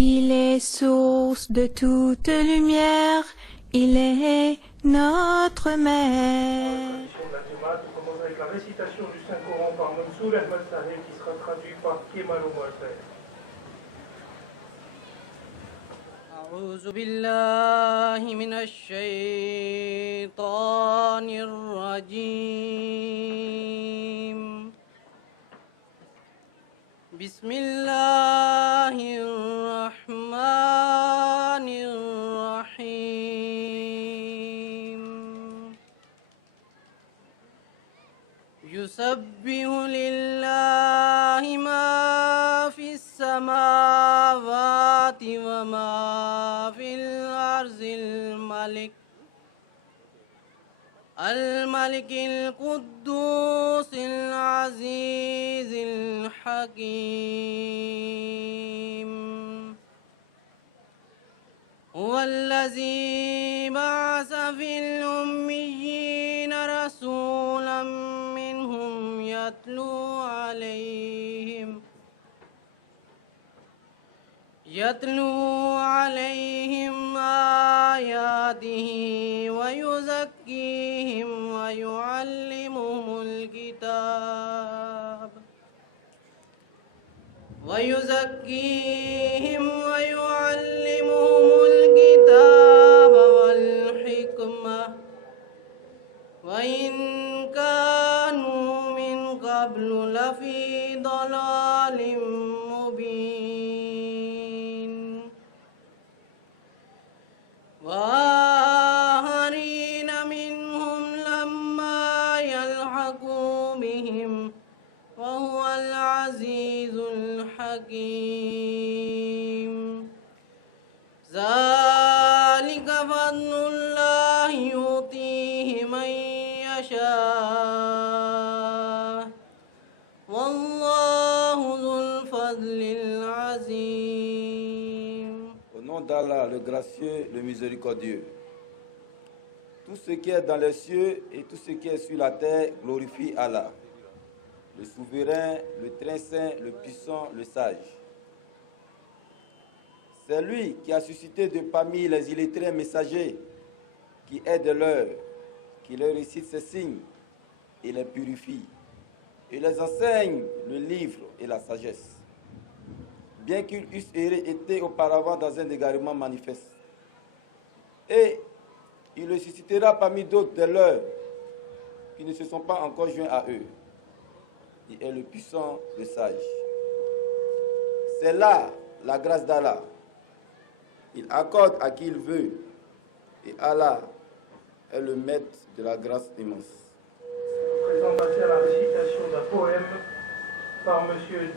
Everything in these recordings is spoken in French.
Il est source de toute lumière, il est notre Maître. On commence avec la récitation du Saint-Coran par Mansour Ahmad Sahel qui sera traduit par Kemal Ouazzeh. أعوذ بالله من الشيطان الرجيم بسم الله الرحمن الرحيم يسبح لله ما في السماوات وما في الأرض الملك القدوس العزيز الحكيم هو الذي بعث في الأميين رسولا منهم يتلو عليهم آياته ويزكيهم ويعلمهم الكتاب والحكمة وإن كانوا من قبل لفي ضلال مبين وآخرين منهم لما يلحقوا بهم وهو العزيز الحكيم ذلك فضل الله يؤتيه من يشاء والله ذو الفضل العظيم. Au nom d'Allah, le gracieux, le miséricordieux. Tout ce qui est dans les cieux et tout ce qui est sur la terre glorifie Allah, le souverain, le très saint, le puissant, le sage. C'est lui qui a suscité de parmi les illettrés messagers qui aident leur, qui leur récite ses signes et les purifie, et les enseigne le livre et la sagesse, bien qu'ils eussent été auparavant dans un égarement manifeste. Et il le suscitera parmi d'autres de leurs qui ne se sont pas encore joints à eux. Il est le puissant, le sage. C'est là la grâce d'Allah. Il accorde à qui il veut. Et Allah est le maître de la grâce immense. Nous présentons passer à la récitation d'un poème par M.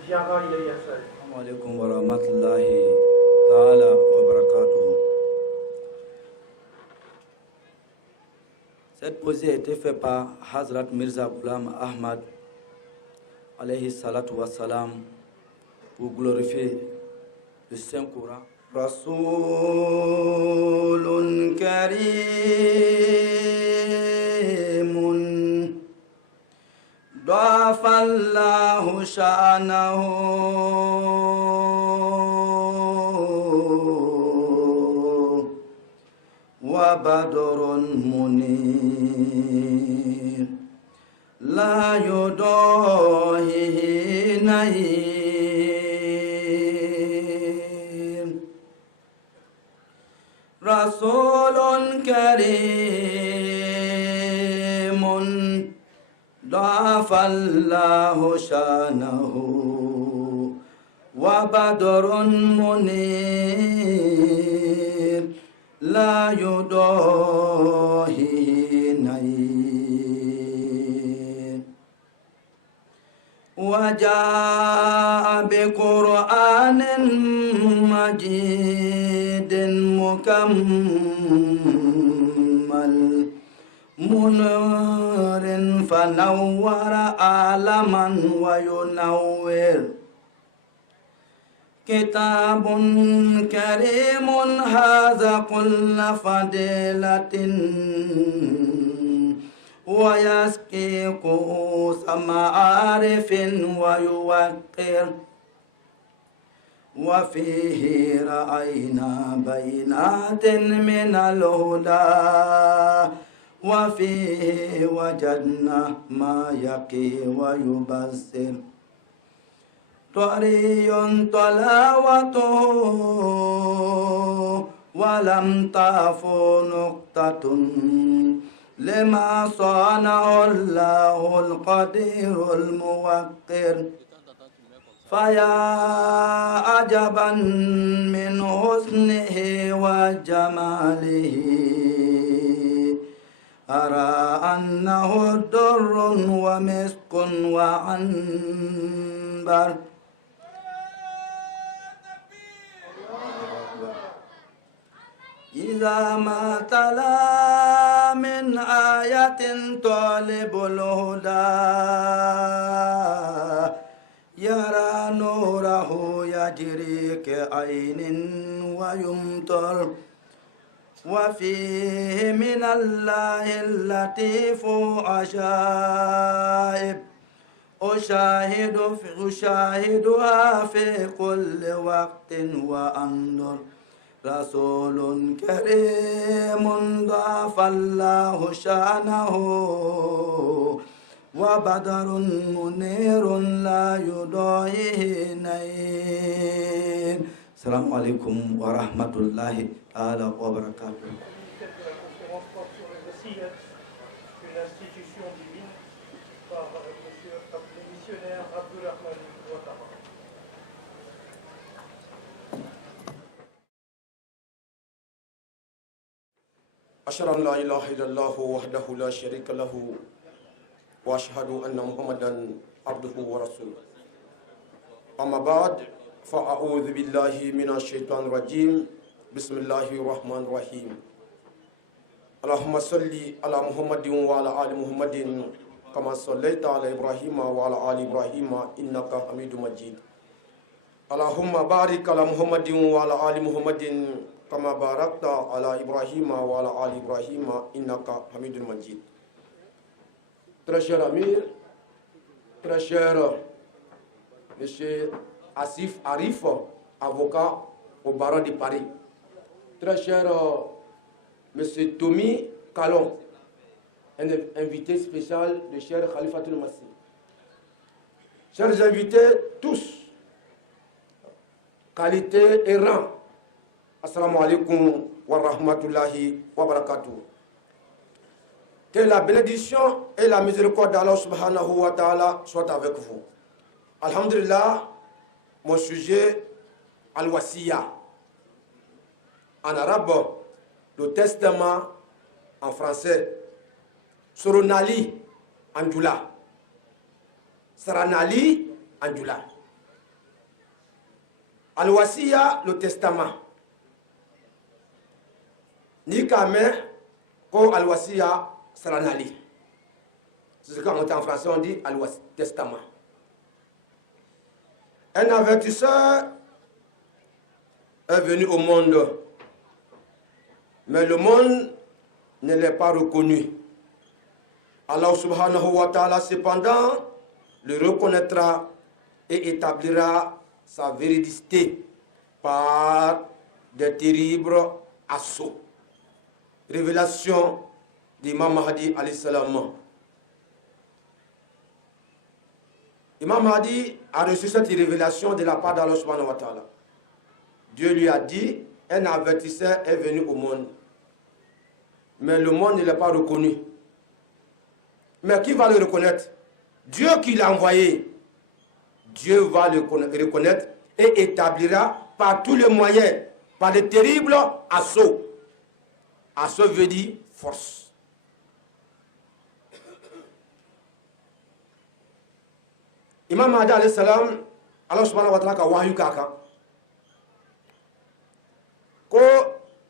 Diarra Yayassal. Assalamu alaikum wa rahmatullahi ta'ala wa barakatuhu. Cette poésie a été faite par Hazrat Mirza Ghulam Ahmad alayhi salatu wa salam pour glorifier le Saint-Coran. Rasoulun karimun da'afallahu sha'anahu wa badrun munir la yudahihi nahir Rasulun karimun da'afallahu shanahu wa badrun munir la yudahihi nahir وجاء بقرآن مجيد مكمل منور فنور عالما وينور كتاب كريم هذا كل فضيلة ويسقي كؤوس معارف ويوقر وفيه رأينا بينات من الهدى وفيه وجدنا ما يقي ويبصر طري طلاوته ولم تعف نقطة لما صانع الله القدير الموقر فيا عجبا من حسنه وجماله أرى أنه در ومسك وعنبر إذا ما تلا من آية طالب الهدى يرى نوره يجري كعين ويمطر وفيه من الله اللطيف عجائب أشاهدها في كل وقت وأنظر رسول كريم ضاف الله شأنه وبدر منير لا يضاهيه نير. السلام عليكم ورحمة الله تعالى وبركاته. de la conférence porte sur le Wasiyat, une institution divine, par le missionnaire Abdulrahman Ouattara. أشهد أن لا إله إلا الله وحده لا شريك له وأشهد أن محمدا عبده ورسوله أما بعد فأعوذ بالله من الشيطان الرجيم بسم الله الرحمن الرحيم اللهم صل على محمد وعلى آل محمد كما صليت على إبراهيم وعلى آل إبراهيم إنك حميد مجيد اللهم بارك على محمد وعلى آل محمد كما باركت على إبراهيم وعلى آل إبراهيم إنك حميد مجيد. Très cher Amir, très cher Monsieur Asif Arif, avocat au barreau de Paris. Très cher Monsieur Tommy Kalon, un invité spécial de cher Khalifatul Masih. Chers invités tous, qualité et rang, assalamu alaikum wa rahmatullahi wa barakatuh. Que la bénédiction et la miséricorde d'Allah subhanahu wa ta'ala soient avec vous. Alhamdulillah, mon sujet, Al-Wasiya. En arabe, le testament, en français, Soronali Anjula. Saranali Anjula. Al-Wasiya, le testament. Ni kame ko Al-Wasiya Saranali. C'est ce qu'en français on dit Al-Wasiya, testament. Un avertisseur est venu au monde, mais le monde ne l'a pas reconnu. Allah subhanahu wa ta'ala cependant le reconnaîtra et établira sa véridicité par des terribles assauts. Révélation d'Imam Mahdi alayhi salam. Imam Mahdi a reçu cette révélation de la part d'Allah subhanahu wa ta'ala. Dieu lui a dit, un avertisseur est venu au monde, mais le monde ne l'a pas reconnu. Mais qui va le reconnaître? Dieu qui l'a envoyé. Dieu va le reconnaître et établira par tous les moyens, par de terribles assauts. Assaut veut dire force. Imam Mahdi alayhi salam, Allah subhanahu wa ta'ala ka wahyu kaka. Ko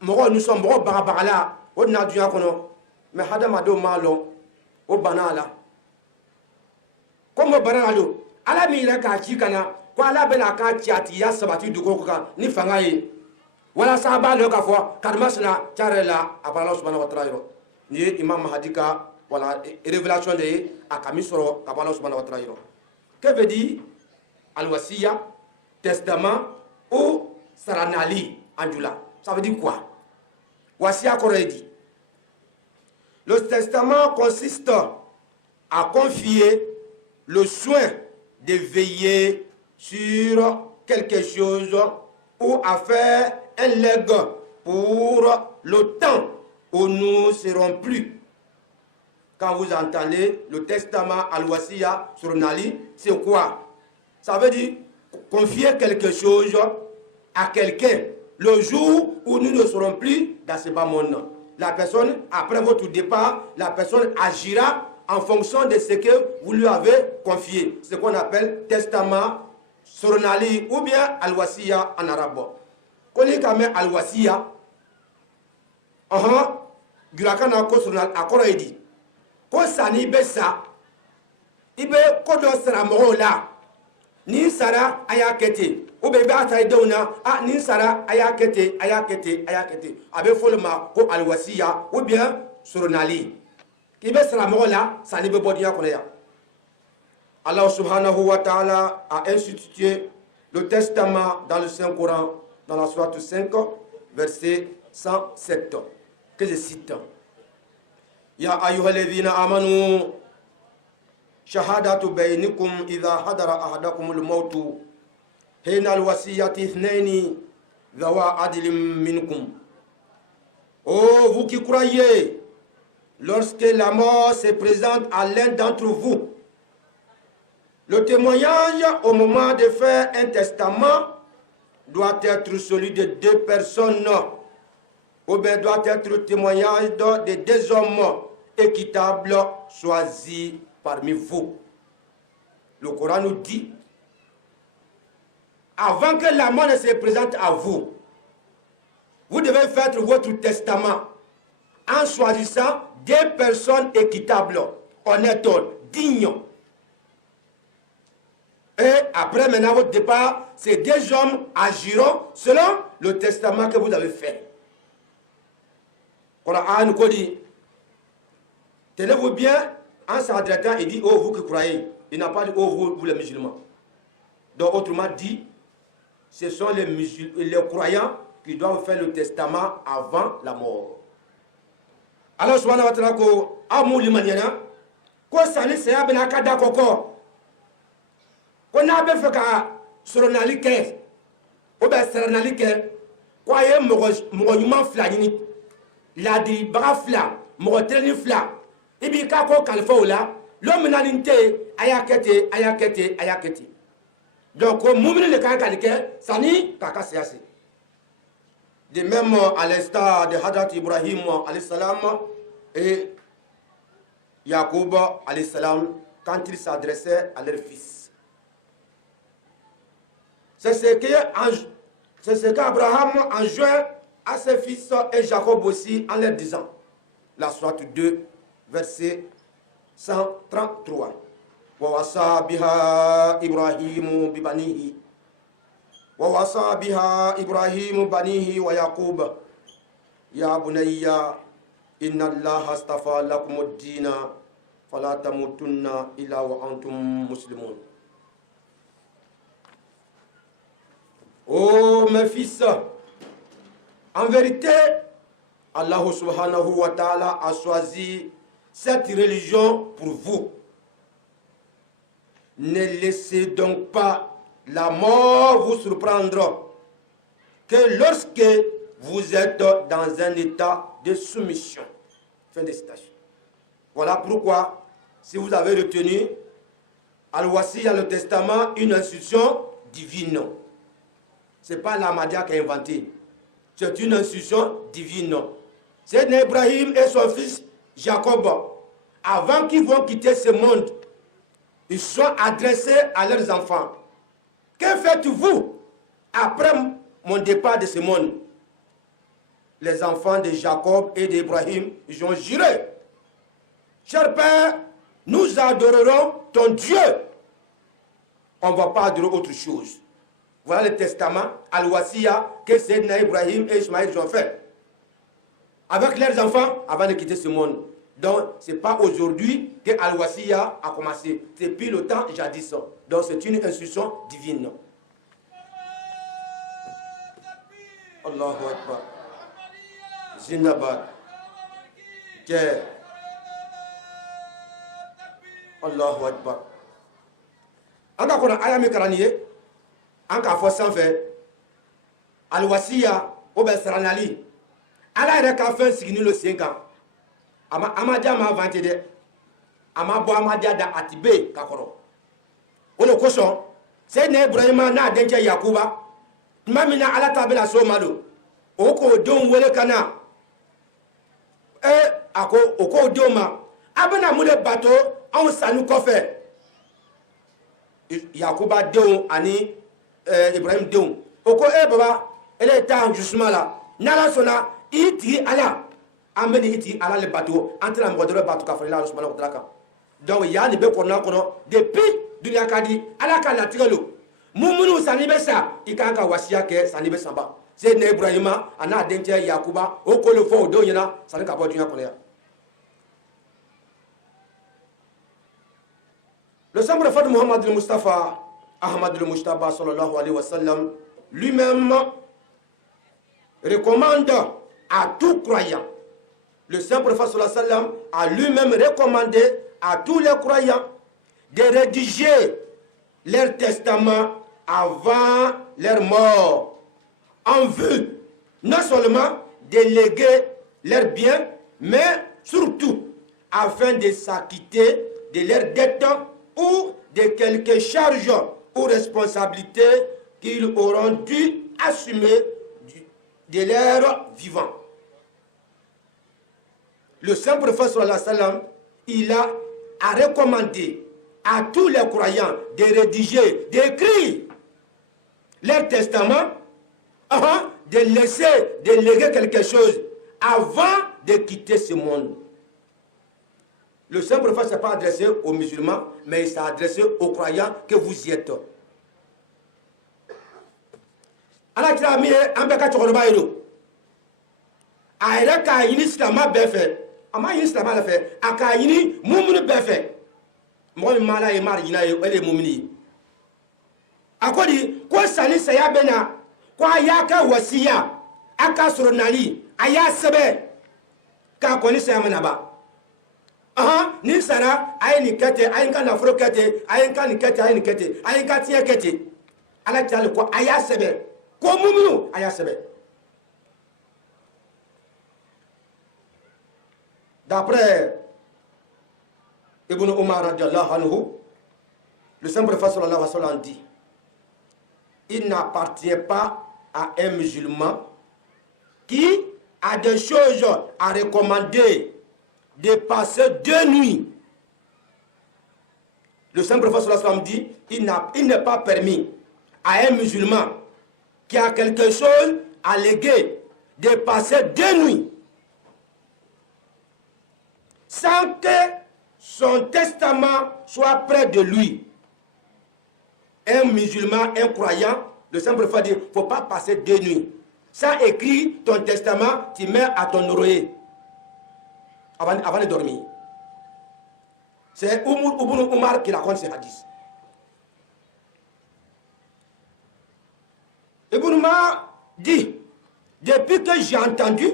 mogo nous sommes mogo bagala, o na dunya kono, mais hadama do malo, o banala. Comme banalo, ala mi ila ka ci kana, ko ala bena ka ciati ya sabati du ko ka ni fangaye. Wala sahaba le ka fo, kadmasna charela Allah subhanahu wa ta'ala. Ni Imam Mahdi ka wala révélation de akami soro ka Allah subhanahu wa ta'ala. Que veut dire Al-Wasiya, testament, ou Saranali en Djoula. Ça veut dire quoi? Voici à quoi il dit. Le testament consiste à confier le soin de veiller sur quelque chose ou à faire un legs pour le temps où nous ne serons plus. Quand vous entendez le testament al-wasiya sur Nali, c'est quoi? Ça veut dire confier quelque chose à quelqu'un le jour où nous ne serons plus dans ce bas monde. La personne, après votre départ, la personne agira en fonction de ce que vous lui avez confié. Ce qu'on appelle testament Soronali ou bien al-wasiya en arabe. Quand on dit al-wasiya, Gurakana ko Soronali akoro edi. Ko sani be sa, ibe kodo sara mo la. Ni sara ayakete. Ou be ba ta idona, ni sara ayakete. Abe folma ko al-wasiya ou bien Soronali. Kibe sara mo la, sani be bodiya konya. Allah subhanahu wa ta'ala a institué le testament dans le Saint-Coran, dans la sourate 5, verset 107, que je cite. Ya ayyuhalladhina amanu shahadatu bainakum idha hadara ahadakum al-mautu hina al-wasiyati ithnaini dhawa adlin minkum. Oh, vous qui croyez, lorsque la mort se présente à l'un d'entre vous, le témoignage au moment de faire un testament doit être celui de deux personnes, ou bien doit être le témoignage de deux hommes équitables choisis parmi vous. Le Coran nous dit, avant que la mort ne se présente à vous, vous devez faire votre testament en choisissant deux personnes équitables, honnêtes, dignes. Et après, maintenant, votre départ, ces deux hommes agiront selon le testament que vous avez fait. Coran nous dit, tenez-vous bien en s'adressant et dit, oh vous qui croyez. Il n'a pas dit, oh vous les musulmans. Donc, autrement dit, ce sont les croyants qui doivent faire le testament avant la mort. Alors, subhanahu wa ta'ala, ko amu limaniana, ko sani seya benaka dakoko. Qu'on a fait ka soronali ke o be soronali ke ko ye mo nyuma fla ni la di baga fla mo treni fla ibi ka ko kalfa ola lo menalinte ayakete donc mu'min le ka kalike sani kaka siasi. De même à l'instar de Hadrat Ibrahim alayhi salam et Yacoub alayhi salam quand ils s'adressaient à leur fils. C'est ce qu'Abraham enjoint à ses fils et Jacob aussi en leur disant. La sourate 2, verset 133. Wa wasa biha Ibrahim bibanihi. Wa wasa biha Ibrahim banihi wa Yaqub. Ya bunayya inna Allah astafa lakum ad-dina fala tamutunna illa wa antum muslimun. Oh mes fils, en vérité, Allah subhanahu wa ta'ala a choisi cette religion pour vous. Ne laissez donc pas la mort vous surprendre que lorsque vous êtes dans un état de soumission. Fin de citation. Voilà pourquoi, si vous avez retenu Al-Wasiya, le testament, une institution divine. Ce n'est pas l'Ahmadiyya qui a inventé. C'est une institution divine. C'est Ibrahim et son fils Jacob. Avant qu'ils vont quitter ce monde, ils sont adressés à leurs enfants. Que faites-vous après mon départ de ce monde? Les enfants de Jacob et d'Ibrahim, ils ont juré. Cher Père, nous adorerons ton Dieu. On ne va pas adorer autre chose. Voilà le testament, Al-Wasiya, que Sayyidina Ibrahim et Ismaël ont fait. Avec leurs enfants, avant de quitter ce monde. Donc, ce n'est pas aujourd'hui que Al-Wasiya a commencé. C'est depuis le temps jadis. Donc, c'est une institution divine. Allahu Akbar. Zindabad. Jai. Allahu Akbar. Anga kona aya mi karaniye. Anka fo sanfɛ. Alwasiya o bɛ saranali. Ala yɛrɛ ka fɛn sigini lo sen kan. Ama dia ma vante dɛ. Ama bɔ ama dia da atibe ka kɔrɔ. O le kosɔn Seydina Ibrahima n'a dencɛ Yakuba tuma min na Ala ta bɛna so ma don o k'o denw wele ka na a ko o k'o denw ma a bɛna mun de bato anw sanni kɔfɛ Yakuba denw ani Ibrahim denw o ko baba ele taa jusuma la n'Ala sɔnna i tigi Ala an bɛ i tigi Ala le bato an tɛna mɔgɔ dɔ bato ka fara Ala subhanahu wa ta'ala kan donc ya ni bɛ kɔnɔna kɔnɔ depuis dunia ka di Ala ka latigɛ lo mumunu sanni bɛ sa i kan ka wasiya kɛ sanni bɛ sanba Seydina Ibrahima a n'a dencɛ Yakuba o ko le fɔ o denw ɲɛna sanni ka bɔ dunia kɔnɔ yan. Le saint prophète Mohammed al-Mustafa Ahmad al-Mujtaba sallallahu alayhi wa sallam lui-même recommande à tout croyant. Le saint prophète sallallahu alayhi wa sallam a lui-même recommandé à tous les croyants de rédiger leur testament avant leur mort, en vue non seulement de léguer leurs biens, mais surtout afin de s'acquitter de leurs dettes ou de quelques charges ou responsabilités qu'ils auront dû assumer de leur vivant. Le saint prophète sallallahu alayhi wa sallam, il a recommandé à tous les croyants de rédiger, d'écrire leur testament, de laisser, de léguer quelque chose avant de quitter ce monde. Le saint prophète ne s'est pas adressé aux musulmans, mais il s'est adressé aux croyants que vous y êtes. Allah kira mi an bɛ ka cɛkɔrɔba ye do a yɛrɛ k'a ɲini silamɛ bɛɛ fɛ a ma ɲini silamɛ fɛ a k'a ɲini mumini bɛɛ fɛ mɔgɔ min ma Ala ye ma ɲina ye o de ye mumini ye a ko di ko sanni saya bɛ na ko a y'a kɛ wasiya a ka sɔrɔ nali a y'a sɛbɛn k'a kɔni saya mana ban ni sara a ye nin kɛ ten a ye n ka nafolo kɛ ten a ye n ka nin kɛ ten a ye nin kɛ ten a ye n ka tiɲɛ kɛ ten Ala tila ko a y'a sɛbɛn ko muminu a y'a sɛbɛn. D'après Ibn Umar radiallahu anhu, le saint prophète sallallahu alayhi wa sallam dit: il n'appartient pas à un musulman qui a des choses à recommander de passer 2 nuits. Le saint prophète sallallahu alayhi wa sallam dit: il n'est pas permis à un musulman qui a quelque chose à léguer de passer 2 nuits sans que son testament soit près de lui. Un musulman, un croyant, le saint prophète dit: il ne faut pas passer 2 nuits sans écrire ton testament, tu mets à ton oreiller avant de dormir. C'est Ibn Umar qui raconte ce hadith. Ibn Umar dit: depuis que j'ai entendu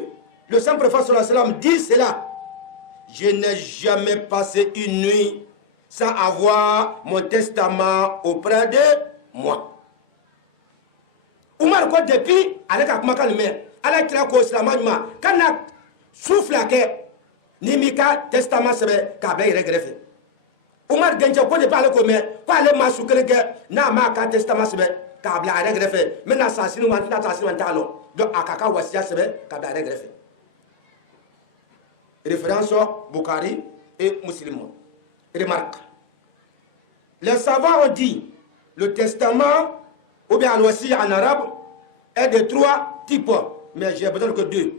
le saint prophète sallallahu alayhi wa sallam dire cela, je n'ai jamais passé une nuit sans avoir mon testament auprès de moi. Umar ko depuis ale ka kuma kan mɛn ala kira ko silamɛ ɲuman kana su fila kɛ ni m'i ka testament sɛbɛn k'a bila i yɛrɛ kɛrɛfɛ. Umar dencɛ ko depuis ale ko mɛn ko ale ma su kelen kɛ n'a m'a ka testament sɛbɛn k'a bila a yɛrɛ kɛrɛfɛ n bɛna san sini wa n tɛna taa sini wa n t'a lɔn donc a k'a ka wasiya sɛbɛn k'a bila a yɛrɛ kɛrɛfɛ. Référence Bukhari et Muslim. Remarque. Les savants ont dit le testament ou bien al-wasiya en arabe est de 3 types, mais j'ai besoin que 2.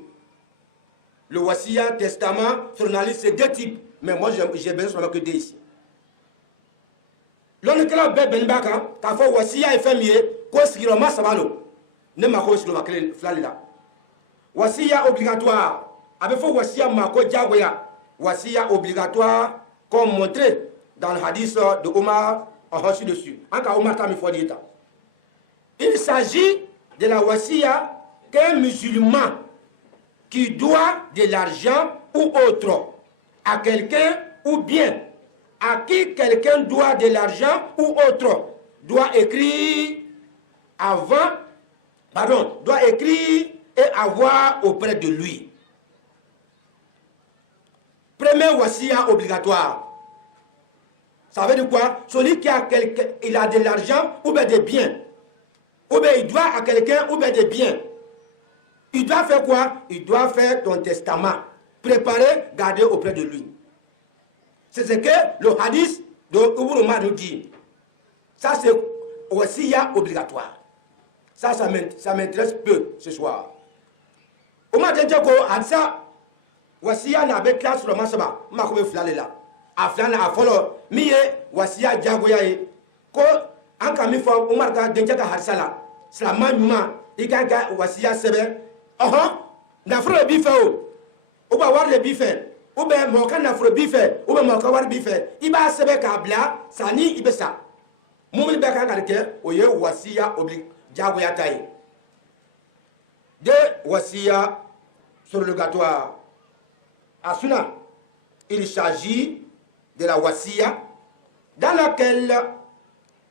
Le wasiya, testament, journaliste, c'est 2 types, mais moi j'ai besoin seulement que 2 ici. L'on kɛra bɛɛ bɛnni b'a kan k'a fɔ wasiya ye fɛn min ye ko sigiyɔrɔma 3 don ne ma ko sigiyɔrɔma 2 de la. Wasiya obligatoire a bɛ fɔ wasiya ma ko diyagoya. Wasiya obligatoire comme montré dans le hadith de Omar reçu dessus. En cas Omar t'a mis fort. Il s'agit de la wasiya qu'un musulman qui doit de l'argent ou autre à quelqu'un ou bien à qui quelqu'un doit de l'argent ou autre doit écrire et avoir auprès de lui. Premier wasiya obligatoire. Ça veut dire quoi? Celui qui a quelqu'un, il a de l'argent ou bien des biens. Ou bien il doit à quelqu'un ou bien des biens. Il doit faire quoi? Il doit faire ton testament. Préparer, garder auprès de lui. C'est ce que le hadith de Ibn Omar nous dit. Ça c'est wasiya obligatoire. Ça m'intéresse peu ce soir. Omar dit que ça wasiya na be classe le masaba ma ko be flale la a flana a folo mi ye wasiya jago yaye ko an ka mi fo Umar ka denja ka harsala salama nyuma i ka ga wasiya sebe na fro bi fe o ba war le bi fe o be mo ka na fro bi fe o be mo ka war bi fe i ba sebe ka bla sani i be sa mumul be ka ke o ye wasiya jago ya tayi de wasiya surrogatoire. À cela, il s'agit de la wasiya dans laquelle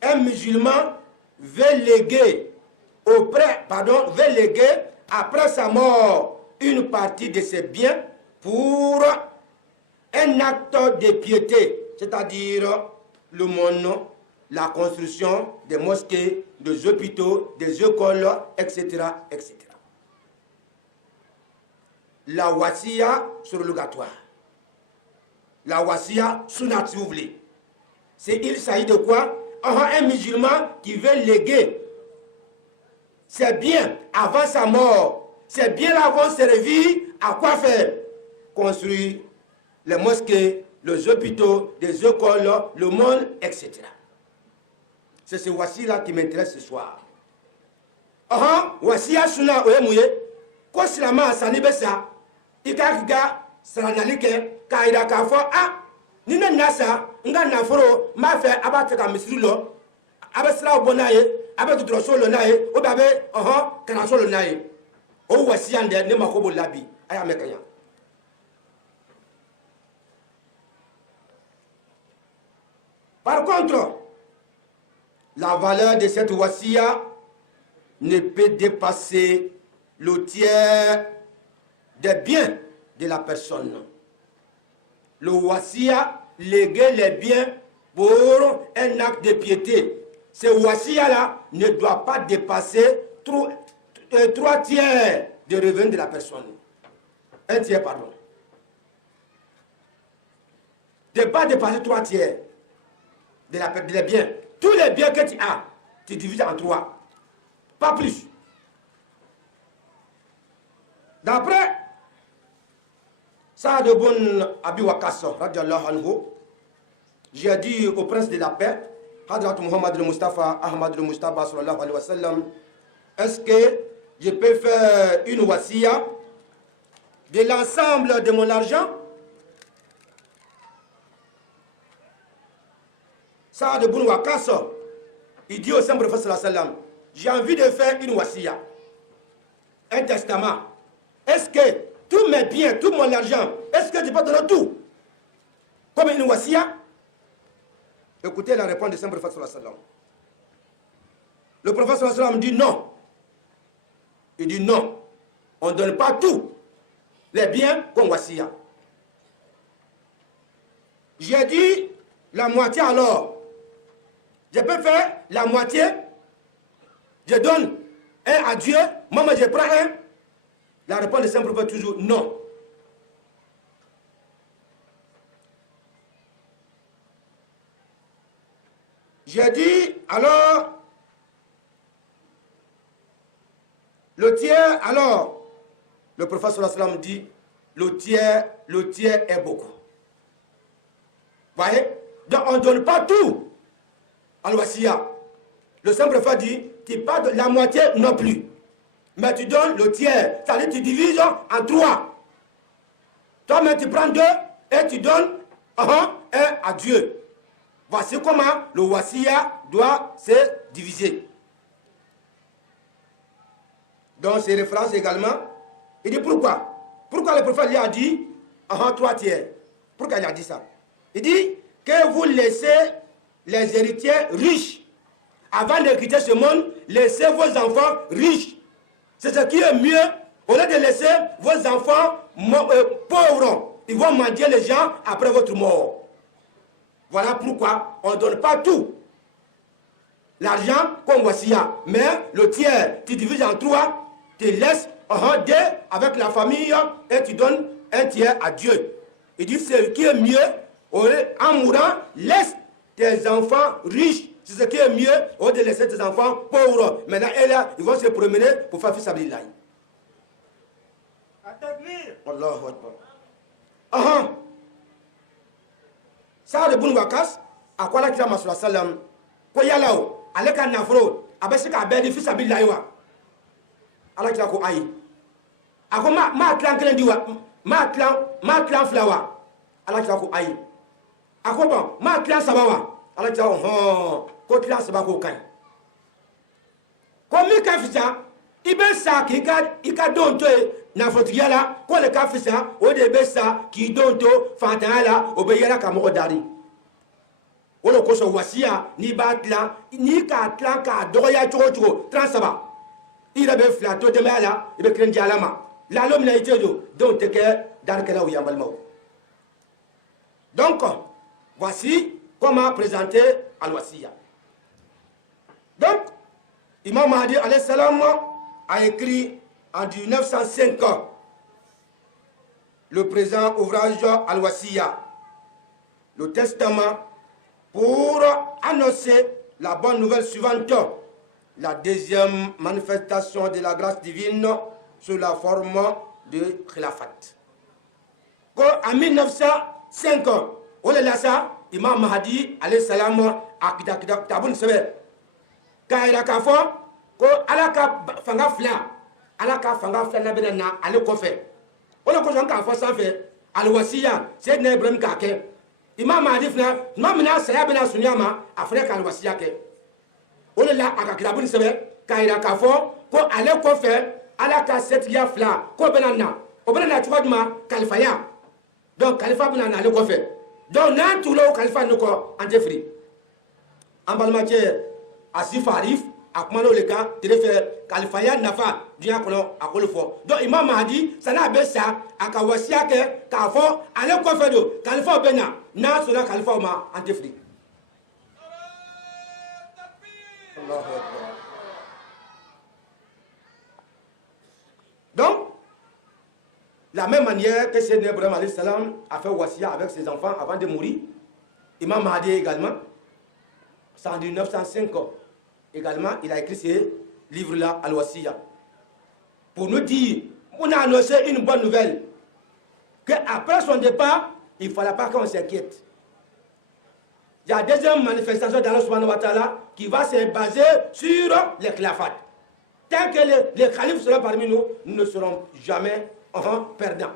un musulman veut léguer après sa mort une partie de ses biens pour un acte de piété, c'est-à-dire le monde, la construction des mosquées, des hôpitaux, des écoles, etc., etc. La wasiya surrogatoire. La wasiya sunat, si vous voulez. Il s'agit de quoi? Un musulman qui veut léguer ses biens avant sa mort. Ses biens-là vont servir à quoi faire? Construire les mosquées, les hôpitaux, des écoles, le monde, etc. C'est ce wasiya qui m'intéresse ce soir. Wasiya sunat, ko silama sani besa ikakiga saranalike kaida ka fo ni na nasa nga naforo ma fe abata ka misrilo abesra obonaye abetu drosolo naye o babe kana solo naye o wasiya nde ne makobo labi aya mekanya. Par contre, la valeur de cette wasiya ne peut dépasser le tiers des biens de la personne. Le wasiya léguer les biens pour un acte de piété. Ce wasiya-là ne doit pas dépasser 3 tiers de revenus de la personne. 1 tiers, pardon. Ne pas dépasser 3 tiers des biens. Tous les biens que tu as, tu divises en 3. Pas plus. D'après Saad ibn Abi Waqqas, radiallahu anhu, j'ai dit au prince de la paix, Hadrat Muhammad al-Mustafa, Ahmad al-Mustafa, sallallahu alayhi wa sallam, est-ce que je peux faire une wasiya de l'ensemble de mon argent? Saad ibn Waqqas, il dit au Saint-Prophète sallallahu alayhi wa sallam, j'ai envie de faire une wasiya, un testament. Est-ce que tous mes biens, tout mon argent, est-ce que je peux donner tout comme une wasiya? Écoutez la réponse du Saint-Prophète sallallahu alayhi wa sallam. Le prophète sallallahu alayhi wa sallam dit non. Il dit non. On ne donne pas tout les biens comme wasiya. J'ai dit la moitié alors. Je peux faire la moitié. Je donne un à Dieu. Moi, je prends un. La réponse du Saint-Prophète toujours non. J'ai dit alors le tiers, alors le prophète sallallahu alayhi wa sallam dit le tiers est beaucoup. Voyez? Donc on ne donne pas tout à l'wasiya. Le Saint-Prophète dit tu pas de la moitié non plus. Mais tu donnes le tiers, c'est-à-dire tu divises en 3. Toi-même tu prends 2 et tu donnes un à Dieu. Voici comment le wasiya doit se diviser. dans ses références également. Il dit pourquoi? Pourquoi le prophète lui a dit en 3 tiers? Pourquoi il a dit ça? Il dit que vous laissez les héritiers riches. Avant de quitter ce monde, laissez vos enfants riches. C'est ce qui est mieux. Au lieu de laisser vos enfants pauvres, ils vont mendier les gens après votre mort. Voilà pourquoi on ne donne pas tout. L'argent comme voici, mais le tiers, tu divises en 3, tu laisses 2 avec la famille et tu donnes 1 tiers à Dieu. Il dit ce qui est mieux, en mourant, laisse tes enfants riches. C'est ce qui est mieux au lieu de laisser tes enfants pauvres. Maintenant, ils vont se promener pour faire fils Sabilillah. Allahu Akbar. Ça de bon wakas, à quoi la kira masula salam, ko yalao, avec un nafro, avec ce qu'a béni fils Sabilillah wa. Allah kira ko ayi. Ako ma clan kelen diwa, ma clan flower. Allah kira ko ayi. Ako bon, ma clan sabawa. Allah kira ko clan sabako kan. Ko mi ka fisa, ibe sa ki ka don to na fotiya la, ko le ka fisa o de be sa ki don to fatan la o be yara ka mo dari. O lo ko so wasiya ni ba clan ni ka clan ka doya chogo transaba. Ira be flato de mala, ibe kren dialama. La l'homme n'a été donc te que dans quel où malmo. Donc voici comment présenter Al-Wasiya. Donc Imam Mahdi alayhi salam a écrit en 1905 le présent ouvrage Al-Wasiya, le testament, pour annoncer la bonne nouvelle suivante, la deuxième manifestation de la grâce divine sous la forme de khilafat. En 1905, Imam Mahdi alayhi salam a kitabun sebe kaira ka fo ko alaka fanga fla na benana ale ko fe wala ko jon ka fo sanfe Al-Wasiya Sayyidina Ibrahim ka ke Imam Mahdi fna mamna saya bena sunyama afrika Al-Wasiya ke wala la aka kitabun sebe kaira ka fo ko ale ko fe alaka setiya fla ko benana o benana tuwaduma kalifaya donc kalifa benana ale ko fe donc nan tulo kalifa noko antefri ambalmache asif arif akumano le kan terefe kalifaya nafa dunya kono akolo fo donc Imam Mahdi sana be sa aka wasiya ke ka fo ale ko fe do kalifa bena na sona kalifa ma antefri. Allahu Akbar. Donc la même manière que Sayyidina Ibrahim alayhi salam a fait wasiya avec ses enfants avant de mourir, Imam Mahdi également, c'est en 1905 également, il a écrit ce livre-là, Al-Wasiya, pour nous dire, on a annoncé une bonne nouvelle, qu'après son départ, il ne fallait pas qu'on s'inquiète. Il y a des deuxième manifestation d'Allah subhanahu wa ta'ala qui va se baser sur les khilafat. Tant que les khalifes seront parmi nous, nous ne serons jamais perdant.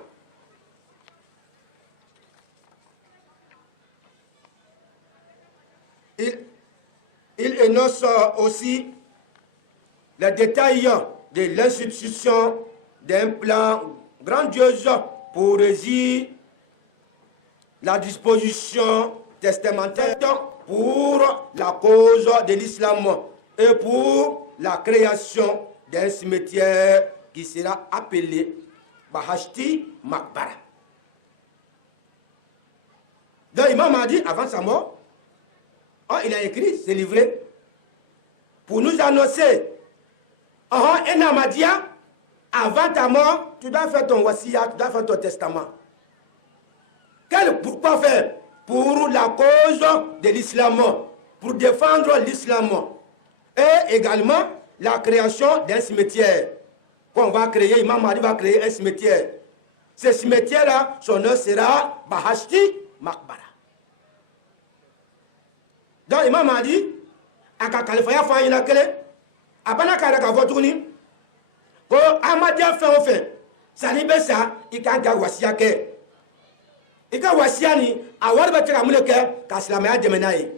Il énonce aussi les détails de l'institution d'un plan grandiose pour régir la disposition testamentaire pour la cause de l'islam et pour la création d'un cimetière qui sera appelé Bahashti Makbara. Donc Imam Mahdi, avant sa mort, il a écrit ce livret pour nous annoncer un Ahmadiyya, avant ta mort, tu dois faire ton wasiya, tu dois faire ton testament. Pourquoi faire? Pour la cause de l'islam, pour défendre l'islam. Et également la création d'un cimetière. On va créer, Imam Mahdi va créer un cimetière. Ce cimetière-là, son nom sera Bahashti Makbara. Donc Imam Mahdi, à Kalifaya Fayina Kele, à Banakara Kavotuni, ko Ahmadiyya fait au fait. Ça n'y est ça, il can't ga wasiya ke. Il ka wasiya ni, a warbe teka muleke, kaslamaya demenaye.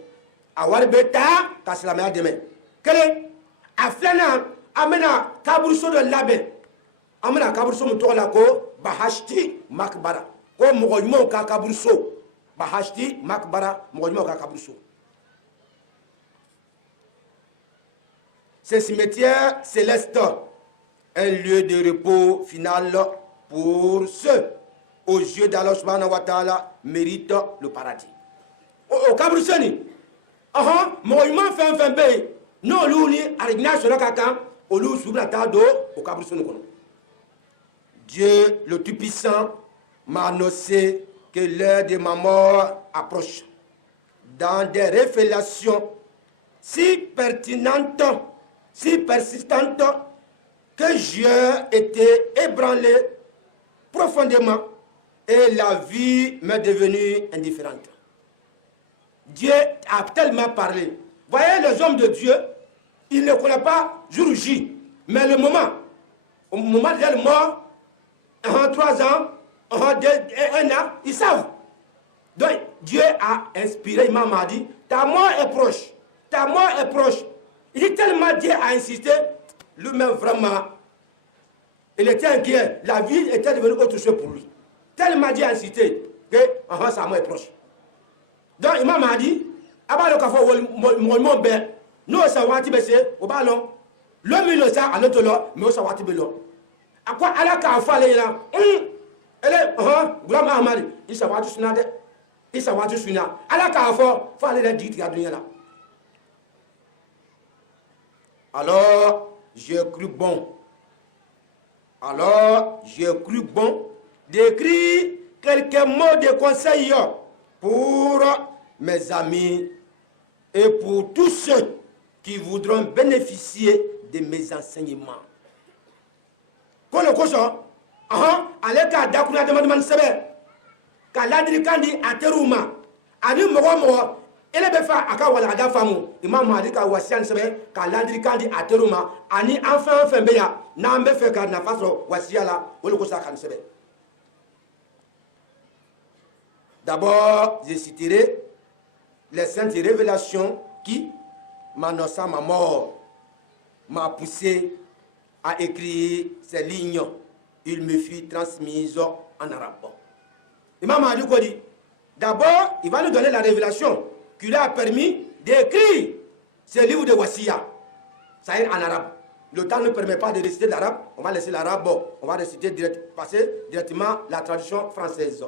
A warbe ta, kaslamaya deme. Kele, a flana, amena kaburuso de labɛn an bɛna kaburuso min tɔgɔ la ko bahashti makbara ko mɔgɔ ɲumanw ka kaburuso bahashti makbara mɔgɔ ɲumanw ka kaburuso. Ce cimetière céleste, un lieu de repos final pour ceux aux yeux d'Allah subhanahu wa ta'ala mérite le paradis. O kaburuso ni mɔgɔ ɲuman fɛn fɛn bɛ yen n'olu ni arijinɛ sɔrɔ ka kan olu su bɛna taa don o kaburuso ni kɔnɔ. Dieu le Tout-Puissant m'a annoncé que l'heure de ma mort approche. Dans des révélations si pertinentes, si persistantes, que j'ai été ébranlé profondément et la vie m'est devenue indifférente. Dieu a tellement parlé. Voyez les hommes de Dieu, ils ne connaissent pas jour J, mais le moment de leur mort, 3 ans, 1 an, ils savent. Donc Dieu a inspiré Imam Mahdi, ta mort est proche, ta mort est proche. Il dit tellement Dieu a insisté, lui-même vraiment, il était inquiet, la vie était devenue autre chose pour lui. Tellement Dieu a insisté que sa mort est proche. Donc Imam Mahdi, avant le café, mon père, nous savons que c'est au ballon. L'homme il le sait à notre lot, mais on savait que c'est à quoi Allah a fallu là? Elle est grand Ahmad, il savait tout ce qu'il il savait tout ce qu'il a. Allah a fallu la dire qu'il y a là. Alors j'ai cru bon. Alors j'ai cru bon d'écrire quelques mots de conseil pour mes amis et pour tous ceux qui voudront bénéficier de mes enseignements. Kono koso ale ka dakuna dama sɛbɛ ka ladilikan di a teriw ma ani mɔgɔ mɔgɔ ele bɛ fɛ a ka walanda faamu Imam Mahdi ka wasiya sɛbɛ ka ladilikan di a teriw ma ani an fɛn o fɛn bɛ yan n'an bɛ fɛ ka nafa sɔrɔ wasiya la o de kosɔn a ka nin sɛbɛ. D'abord, je citerai les saintes révélations qui, m'annonçant ma mort, m'a poussé à écrire ces lignes. Il me fut transmise en arabe. Imam Mahdi quoi dit? D'abord, il va nous donner la révélation qui lui a permis d'écrire ce livre de Wasiya. Ça est en arabe. Le temps ne permet pas de réciter l'arabe. On va laisser l'arabe. On va réciter passer directement la traduction française.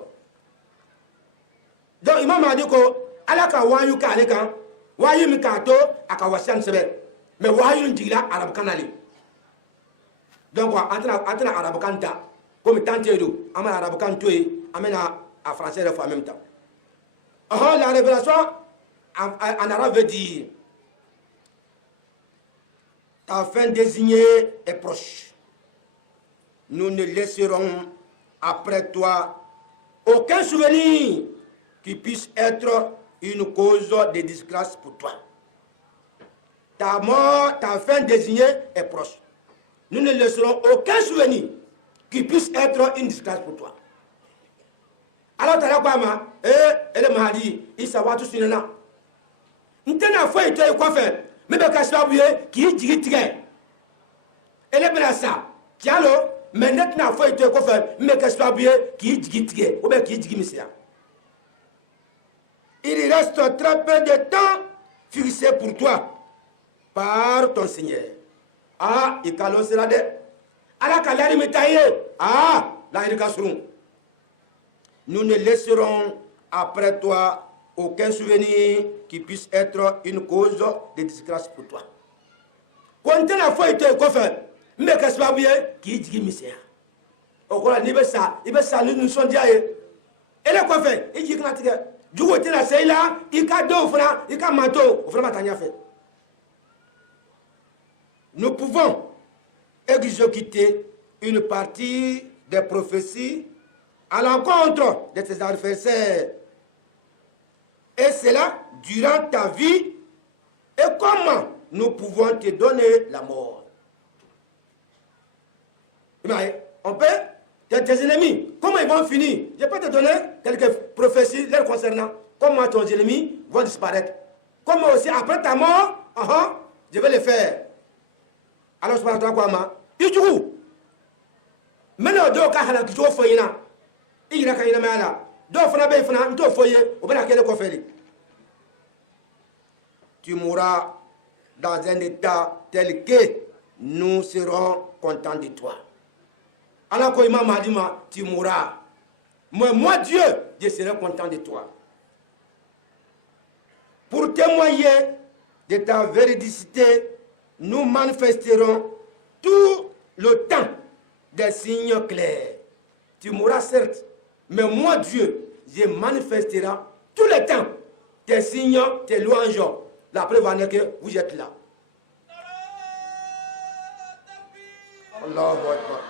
Donc Imam Mahdi ko ala ka wayu ka ale kan wayu mi ka to aka wasiya sɛbɛ mais wayu jigila arabe kanali. Donc antena arabe kan ta comme tante do ama arabe kan to yi amena à français en même temps. La révélation en arabe veut dire ta fin désignée est proche. Nous ne laisserons après toi aucun souvenir qui puisse être une cause de disgrâce pour toi. Ta mort, ta fin désignée est proche. Nous ne laisserons aucun souvenir qui puisse être une disgrâce pour toi. Alors, tu as quoi, elle m'a dit, il savoir tout ce qu'il y a. Nous avons fait quoi faire, mais je ne sais pas qui est dit. Elle est bien ça. Tiens, mais nous avons fait quoi faire, mais je ne sais pas qui est dit. Ou bien qui est dit. Il reste très peu de temps fixé pour toi par ton Seigneur. Il calme cela de. Allah kalari metaye. La irikasrun. Nous ne laisserons après toi aucun souvenir qui puisse être une cause de disgrâce pour toi. Quand tu as fait quoi faire, mais qu'est-ce que tu as qui dit misère. Au cours de ça, il va saluer nous son diaye. Elle est quoi faire? Il dit que du côté de la Seila, il y a deux francs, il y a un manteau, nous pouvons exécuter une partie des prophéties à l'encontre de tes adversaires. Et cela durant ta vie. Et comment nous pouvons te donner la mort? On peut, tes ennemis, comment ils vont finir? Je peux te donner quelques prophéties les concernant. Comment tes ennemis vont disparaître. Comment aussi après ta mort, je vais le faire. Allah subhanahu wa ta'ala ko ma ijugu mena do ka hala ki to foyina ira ka ina mala do fana be fana nto foye o bena kele ko feli. Tu mourras dans un état tel que nous serons contents de toi. Allah ko imam Hadima tu mourras. Moi Dieu, je serai content de toi. Pour témoigner de ta véridicité, nous manifesterons tout le temps des signes clairs. Tu mourras certes, mais moi Dieu, je manifesterai tout le temps tes signes, tes louanges. La preuve en est que vous êtes là. Allahu Akbar.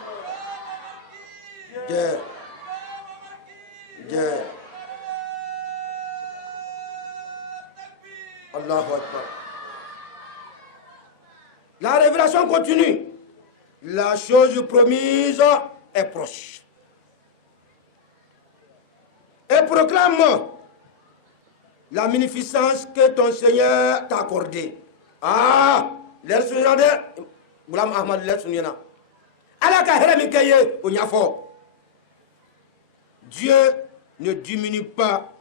Allahu Akbar. La révélation continue. La chose promise est proche. Et proclame la magnificence que ton Seigneur t'a accordée. Ah, l'air Seigneur de Goulam Ahmad l'air Seigneur. Dieu ne diminue pas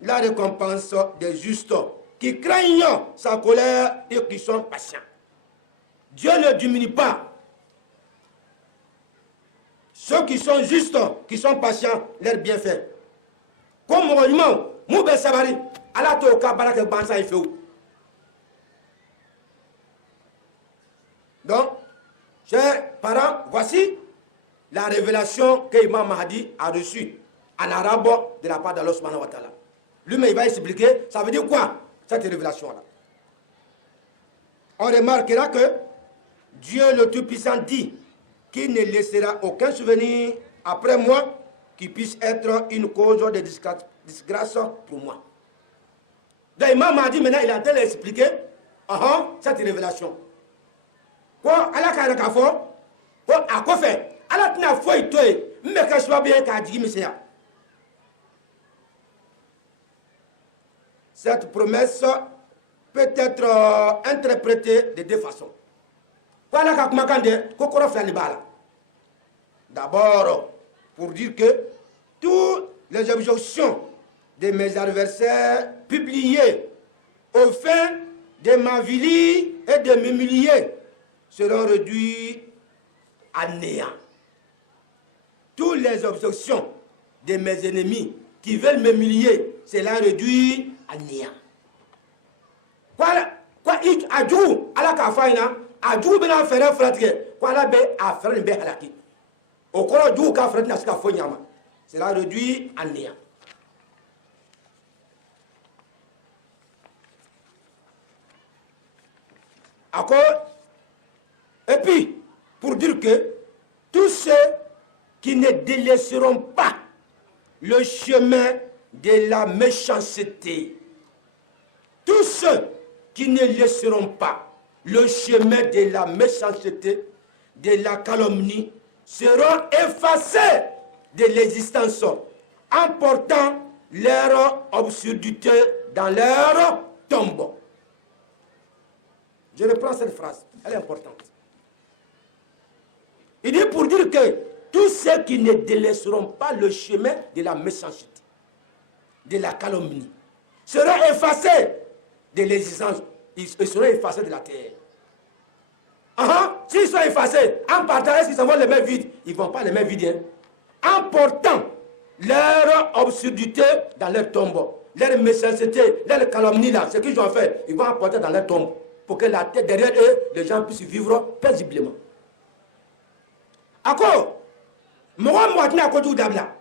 la récompense des justes qui craignent sa colère et qui sont patients. Dieu ne diminue pas ceux qui sont justes, qui sont patients, leurs bienfaits. Comme monument, Moubé Sabari, Allah Toka Barak Bansa et Féou. Donc, chers parents, voici la révélation que Imam Mahdi a reçue en arabe de la part d'Allah subhanahu wa ta'ala. Lui-même, il va expliquer, ça veut dire quoi, cette révélation-là. On remarquera que Dieu le Tout-Puissant dit qu'il ne laissera aucun souvenir après moi qui puisse être une cause de disgrâce pour moi. Donc, Imam Mahdi, maintenant, il a tel expliqué cette révélation. Quoi, Allah a fait, quoi, à quoi faire? Allah n'a pas fait, mais que je sois bien qu'à dire, monsieur. Cette promesse peut être interprétée de deux façons. D'abord, pour dire que toutes les objections de mes adversaires publiées au fin de m'avilir et de m'humilier seront réduites à néant. Toutes les objections de mes ennemis qui veulent m'humilier seront réduites à néant. Quoi, il a dit à la cafaïna, a dit à faire un frère, quoi, la baie a fait un bé à la qui. Au cours du cas, frère, n'a pas fait un cela réduit à néant. Et puis, pour dire que tous ceux qui ne délaisseront pas le chemin de la méchanceté, tous ceux qui ne laisseront pas le chemin de la méchanceté, de la calomnie, seront effacés de l'existence en portant leur absurdité dans leur tombeau. Je reprends cette phrase, elle est importante. Il dit pour dire que tous ceux qui ne délaisseront pas le chemin de la méchanceté, de la calomnie, seront effacés de l'existence, ils seront effacés de la terre. S'ils sont effacés, en partant, est-ce qu'ils s'en vont les mains vides? Ils ne vont pas les mains vides. En portant leur absurdité dans leur tombeau, leur méchanceté, leur calomnie, là, ce qu'ils ont fait, ils vont apporter dans leur tombe pour que la tête derrière eux, les gens puissent vivre paisiblement. Ako, moi, je suis à Dabla,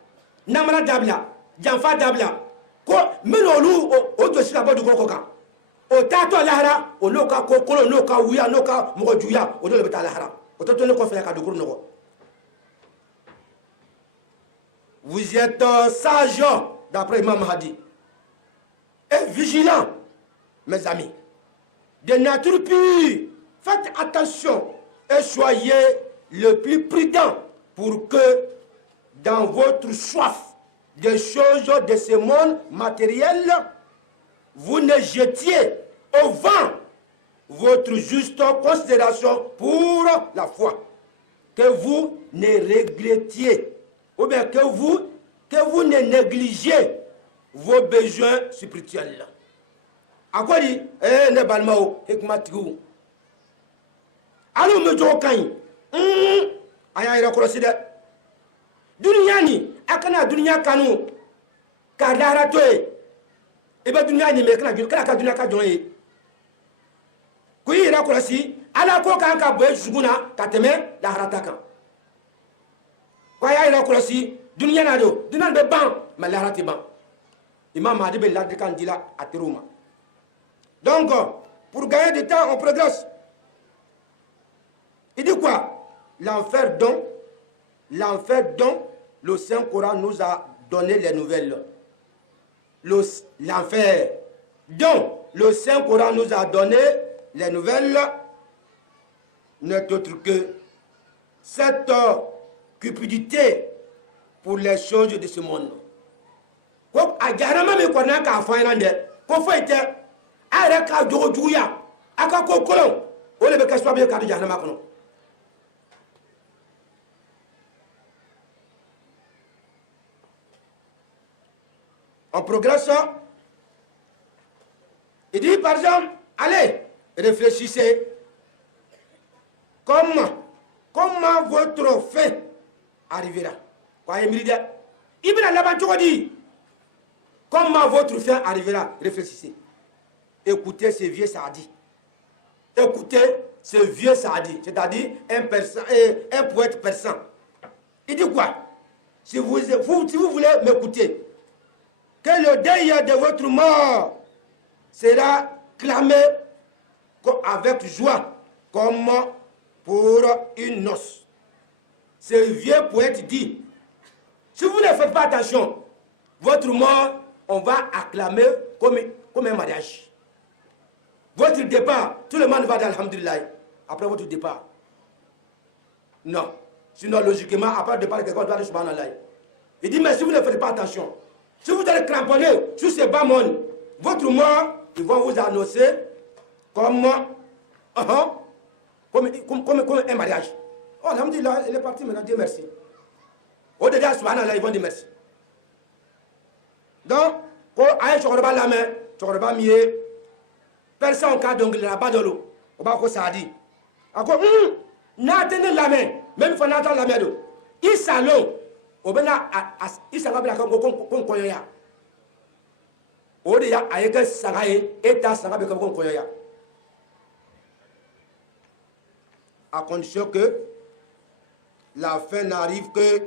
Namara Dabla, Janfa Dabla, ko, Menolu, au dossier là-bas du Kokoka. Au tato lahara, au loka kokolo, loka ouya, loka mojuya, au dolobeta lahara. Au tato ne confère qu'à Doukuru Nogo. Vous êtes sage, d'après Imam Mahdi, et vigilant, mes amis. De nature pure, faites attention et soyez le plus prudent pour que dans votre soif des choses de ce monde matériel, vous ne jetiez au vent votre juste considération pour la foi. Que vous ne regrettiez, ou bien que vous ne négligez vos besoins spirituels. A quoi dit ne balmao hikmatigu. Allô me jokain. Aya ira koroside. Dunia ni akana dunia kanu kadara toe. Ebe dunia ni me kana dunia ka joye. Kuyi ira korosi ala ko kan ka boy juguna kateme la harata Kwaya ira korosi dunia na do dunia be ban ma la harati ban. Imam Mahdi be la kan dila ateruma. Donc pour gagner du temps on progresse. Il dit quoi? L'enfer dont le Saint-Coran nous a donné les nouvelles. L'enfer dont le Saint-Coran nous a donné les nouvelles n'est autre que cette cupidité pour les choses de ce monde. Ko ajarama me kona ka fainande ko faite ara ka jojuya aka ko kolon o le be ka swabe ka jarama kono. On progresse. Il dit par exemple, allez, réfléchissez. Comment votre fin arrivera? Comment votre fin arrivera? Réfléchissez. Écoutez ce vieux Saadi. Écoutez ce vieux Saadi, c'est-à-dire un poète persan. Il dit quoi? Si vous voulez m'écouter, que le deuil de votre mort sera clamé avec joie, comme pour une noce. Ce vieux poète dit, si vous ne faites pas attention, votre mort, on va acclamer comme un mariage. Votre départ, tout le monde va dire Alhamdulillah, après votre départ. Non. Sinon, logiquement, après le départ, quelqu'un doit dire Subhanallah. Il dit, mais si vous ne faites pas attention, si vous allez cramponner sur ces bas mondes, votre mort, ils vont vous annoncer comme un mariage. Oh, alhamdulillah, il est parti maintenant, Dieu merci. Au-delà, subhanallah, ils vont dire merci. Donc, quand aïe chokorba la main, chokorba mié, personne qui a donc là-bas de l'eau, on va ça dit. Encore, n'attendez la main, même faut n'attendre la main d'eau. Il salon. Obena isangabla comme koyoya odia ayeka sangaye eta sangabe comme koyoya à condition que la fin n'arrive que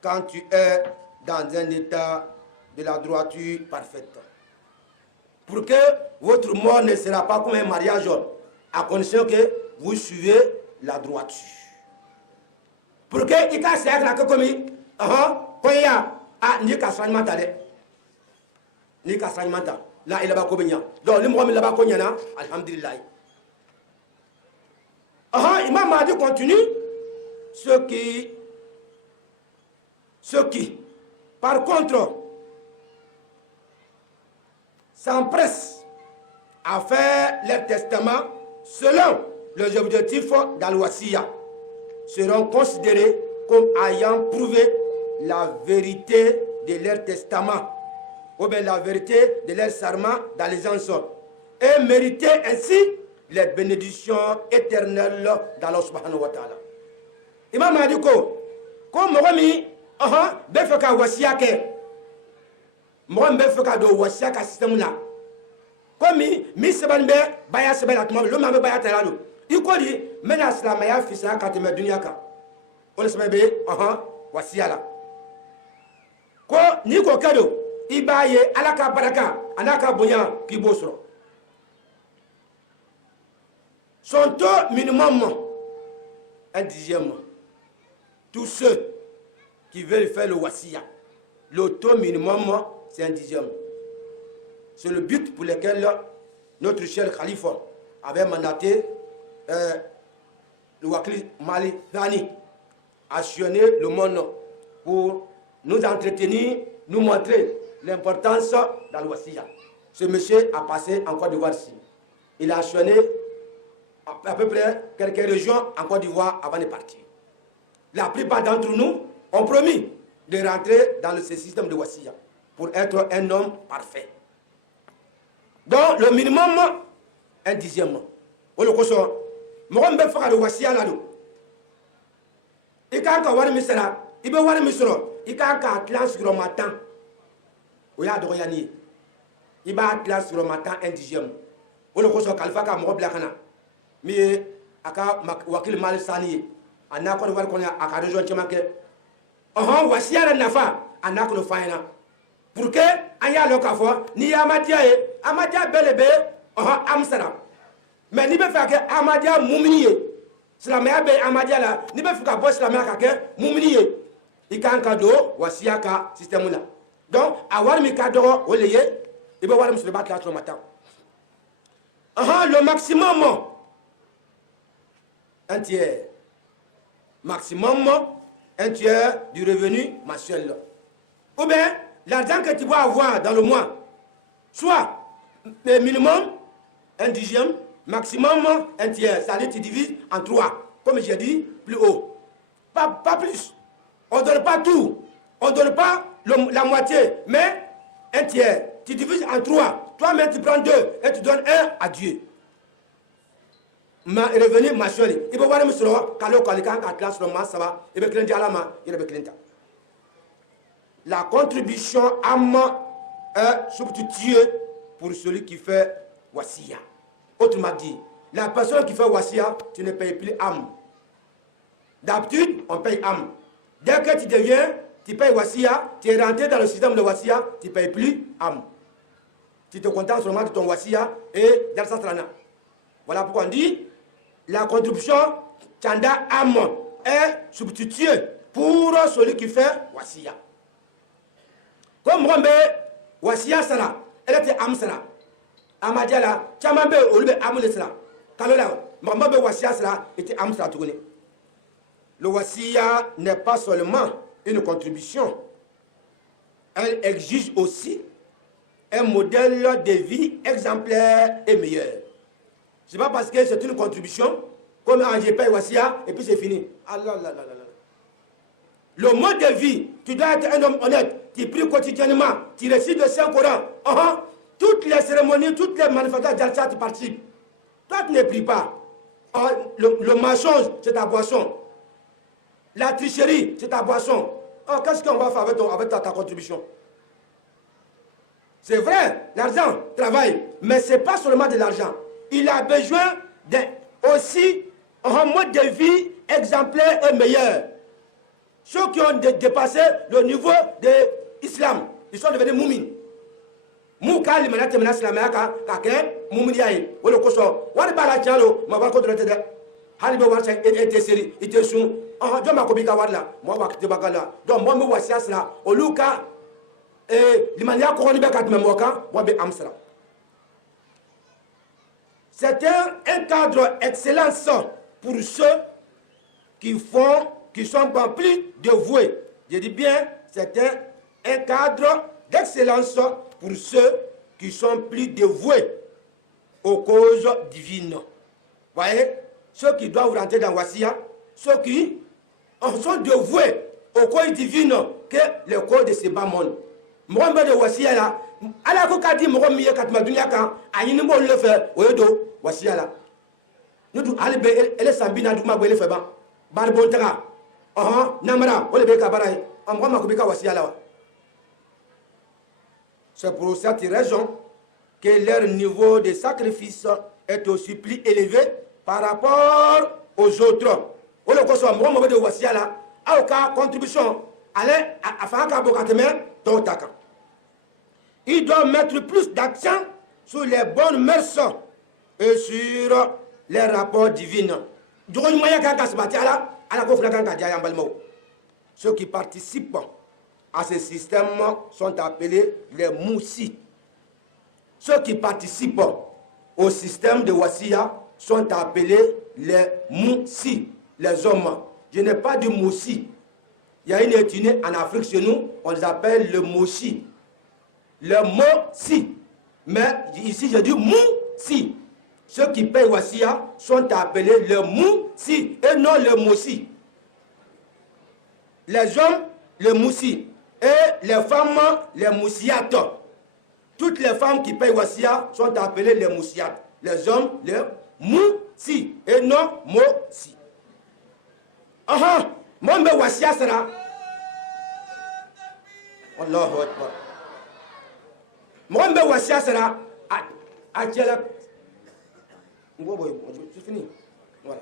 quand tu es dans un état de la droiture parfaite. Pour que votre mort ne sera pas comme un mariage, à condition que vous suivez la droiture. Pour que il casse la comme koya ni kasrani tale ni kasrani mata la ila ba ko benya donc le mohamed la ba ko nyana alhamdulillah. Imam Mahdi continue ceux qui par contre s'empressent à faire leur testament selon les objectifs d'Al-Wasiya seront considérés comme ayant prouvé la vérité de leur testament, ou bien la vérité de leur serment d'allégeance, et mériter ainsi les bénédictions éternelles d'Allah subhanahu wa ta'ala. Imam Mahdi ko Mogomi, befeka wasiya ke, Mogomi befeka do wasiya ka système là, comme mi sebanbe baya sebela tuma lo mambe baya talalo, iko di mena islamaya fisa ka teme dunya ka, on se mebe wasiya la. Ko ni ko kado ibaye alaka baraka anaka bonya kibosro son taux minimum un dixième. Tous ceux qui veulent faire le wasiya, le taux minimum c'est un dixième. C'est le but pour lequel notre cher Khalifa avait mandaté le Wakil Mali Thani à sillonner le monde pour nous entretenir, nous montrer l'importance d'Al-Wasiya. Ce monsieur a passé en Côte d'Ivoire ici. Il a sillonné à peu près quelques régions en Côte d'Ivoire avant de partir. La plupart d'entre nous ont promis de rentrer dans ce système de Wassiya pour être un homme parfait. Donc, le minimum, un dixième. Au lieu de ça, je vais faire le Wassiya là. Il y a un wari misera, il y a un wari misero, il y a un atlas sur le matin. Il y a un atlas sur le matin, un dixième. Au lieu de ça, Kalfa ka mo blakana. Mais aka wakil mal sani, anako le wari konya aka région chemake. Wassiya la nafa, anako le faina. Pour que aya lo ka fo ni amadia e, amadia belebe, amsara. Mais ni be fa ke amadia muminiye. Silamaya be amadia la ni be fuka bo silamaya ka ke muminiye ikan kado Wassiya ka système là. Donc awar mi kado oleye ibe war mi battre là le matin. Le maximum un tiers. Maximum un tiers du revenu mensuel. Ou bien l'argent que tu vas avoir dans le mois, soit le minimum un dixième, maximum un tiers, c'est-à-dire tu divises en 3, comme j'ai dit plus haut. Pas plus. On ne donne pas tout. On ne donne pas la moitié, mais un tiers. Tu divises en 3. Toi-même, tu prends 2 et tu donnes 1 à Dieu. Ma revenu mensuel. Il va voir le monsieur, quand le qualifiant à classe, le mas, ça va. Il va clinter à la main, il va clinter. La contribution âme est substituée pour celui qui fait Wassiya. Autrement dit, la personne qui fait Wassiya, tu ne payes plus âme. D'habitude, on paye âme. Dès que tu deviens, tu payes Wassiya, tu es rentré dans le système de Wassiya, tu ne payes plus âme. Tu te contentes seulement de ton Wassiya et d'Al-Sastrana. Voilà pourquoi on dit, la contribution Tchanda âme est substituée pour celui qui fait Wassiya. Comme Rombe, Wassiya sera, elle était âme sera. Amadiala, Chamambe, Olube Amule sera. Kalola, Mambe Wassiya sera, était âme sera tourné. Le Wassiya n'est pas seulement une contribution, elle exige aussi un modèle de vie exemplaire et meilleur. Ce n'est pas parce que c'est une contribution, comme je paye Wassiya, et puis c'est fini. Le mode de vie, tu dois être un homme honnête, tu pries quotidiennement, tu récites le Saint-Coran. Toutes les cérémonies, toutes les manifestations d'Al-Sa, tu participes. Toi, tu ne pries pas. Le mensonge, c'est ta boisson. La tricherie, c'est ta boisson. Qu'est-ce qu'on va faire avec ta contribution? C'est vrai, l'argent travaille, mais ce n'est pas seulement de l'argent. Il a besoin aussi un mode de vie exemplaire et meilleur. Ceux qui ont dépassé le niveau de l'islam, ils sont devenus moumines. Mouka li manate menas la maka kake moumini yayi wala ko so wari bala tialo ma ba ko drote de hali be warcha et série ite sun do ma ko bi ka warla mo wa kite bakala do mo mi Wassiya sala o luka limani ya ko ni be kat mo kan mo be amsala. C'est un cadre excellent pour ceux qui sont plus dévoués. Je dis bien, c'est un cadre d'excellence pour ceux qui sont plus dévoués aux causes divines. Vous voyez, ceux qui doivent rentrer dans Wassiya, ceux qui sont dévoués aux causes divines que les causes de ce bas monde. Moi, je suis Wassiya là. Alors que dit moi mieux quand ma dunia quand ayini mo le faire oyedo Wassiya là nous tout albe ele sambina du ma bo le faire ban bar bon taga namara ole be ka baray am ko ma ko be ka Wassiya là. C'est pour cette raison que leur niveau de sacrifice est aussi plus élevé par rapport aux autres. Ole ko so mo de Wassiya là a ka contribution allez afin ka bokateme to taka. Il doit mettre plus d'accent sur les bonnes mœurs et sur les rapports divins. Ceux qui participent à ce système sont appelés les moussis. Ceux qui participent au système de Wassiya sont appelés les moussis, les hommes. Je n'ai pas de moussis. Il y a une ethnie en Afrique chez nous, on les appelle le moussi. Le mot si, mais ici je dis mou si. ceux qui payent Wassia sont appelés le Moussi et non le Moussi. Les hommes, le Moussi, et les femmes, les Moussiates. Toutes les femmes qui payent Wassia sont appelées les Moussiates. Les hommes, les Moussi et non Moussi. Mon be Wassia sera. Allahu Akbar. Mon be Wassia sera à Tchelak. C'est fini. Voilà.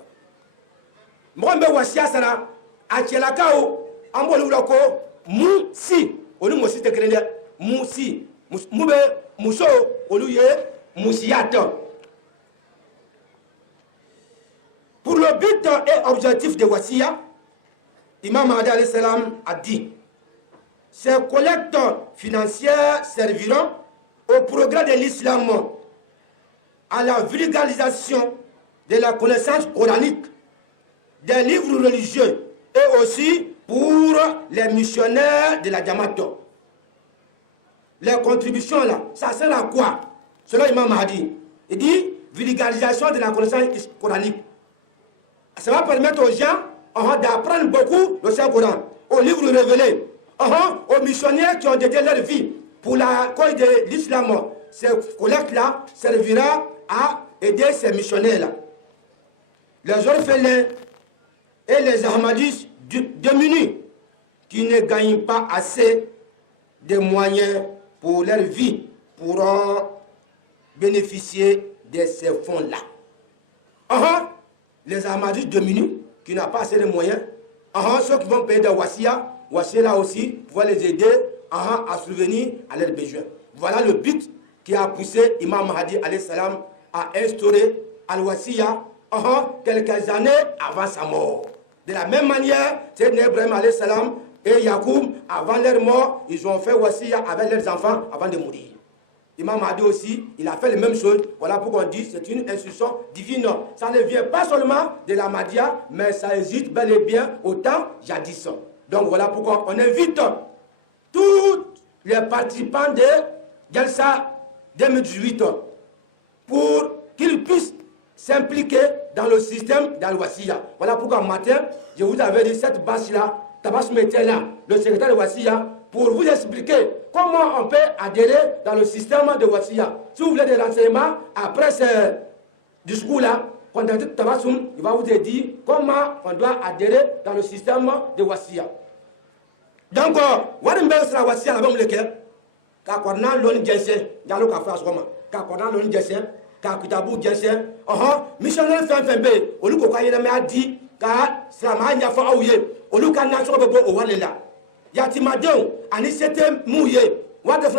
Mon be Wassia sera à Tchelakao. Ambolulako Moussi. Olu Moussi te créé. Moussi. Moube Mousso. Olu ye Moussiate. Pour le but et objectif de Wassia, Imam Mahdi alayhi salam a dit: ces collectes financières serviront au progrès de l'islam, à la vulgarisation de la connaissance coranique, des livres religieux et aussi pour les missionnaires de la Jamaat. Les contributions là, ça sert à quoi? Selon Imam Mahdi, il dit vulgarisation de la connaissance coranique. Ça va permettre aux gens d'apprendre beaucoup le Saint-Coran, aux livres révélés, aux missionnaires qui ont dédié leur vie pour la cause de l'islam. Ces collectes-là servira à aider ces missionnaires-là. Les orphelins et les ahmadis démunis qui ne gagnent pas assez de moyens pour leur vie pourront bénéficier de ces fonds-là. Les ahmadis démunis qui n'ont pas assez de moyens, ceux qui vont payer de Wassia là aussi, pouvoir les aider à subvenir à leurs besoins. Voilà le but qui a poussé Imam Mahdi alayhi salam à instaurer Al-Wassia quelques années avant sa mort. De la même manière, Sayyidina Ibrahim alayhi salam et Yacoub, avant leur mort, ils ont fait Wassia avec leurs enfants avant de mourir. Imam Mahdi aussi, il a fait les mêmes choses. Voilà pourquoi on dit que c'est une instruction divine. Ça ne vient pas seulement de la Mahdia, mais ça existe bel et bien au temps jadis. Donc voilà pourquoi on invite tous les participants de Jalsa 2018 pour qu'ils puissent s'impliquer dans le système d'Al-Wassia. Voilà pourquoi matin, je vous avais dit cette bâche-là, Tabas Metel là, le secrétaire de Wassia, pour vous expliquer comment on peut adhérer dans le système de Wassia. Si vous voulez des renseignements, après ce discours-là, contactez Tabassoum, il va vous dire comment on doit adhérer dans le système de Wassia. Donc, Warimbe sera Wassia avec le cœur, car on a l'on Jensen, dans le café à ce moment, car on a l'on Jensen, car Kitabou Jensen, missionnaire Fembe, au lieu qu'on a dit, car c'est un mania for Aouye, au lieu qu'on a sur le beau au Walela. Yatimadon, ani c'était mouillé. What the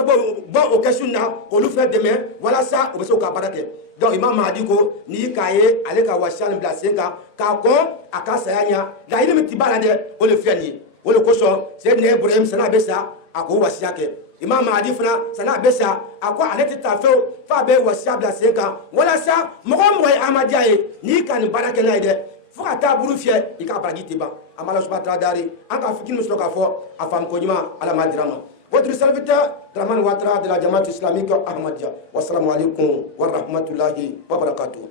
bon au question là, qu'on nous fait demain, voilà ça, on va se caparer. Donc, Imam Mahdi ko, ni kaye, ale ka Wassia l'emblasenga, ka kon, aka sayanya, la il me tibalade, on le fait ni. On le cochon, c'est né Ibrahim, ça n'a bessa, à quoi Wassia ke. Imam Mahdi fana, ça n'a bessa, à quoi allait ta fait, fabe Wassia blasenga. Voilà ça, mon Amadiaye, ni kan barake naide. Faut que ta bourufie, il ka bragi tiba. Amala subhanahu wa ta'ala, en ka fikir nous sloka fo, afam konyima ala madrama. Votre serviteur, Draman Ouattara de la Jamaat islamique Ahmadiyya. Wassalamu alaikum wa rahmatullahi wa barakatuh.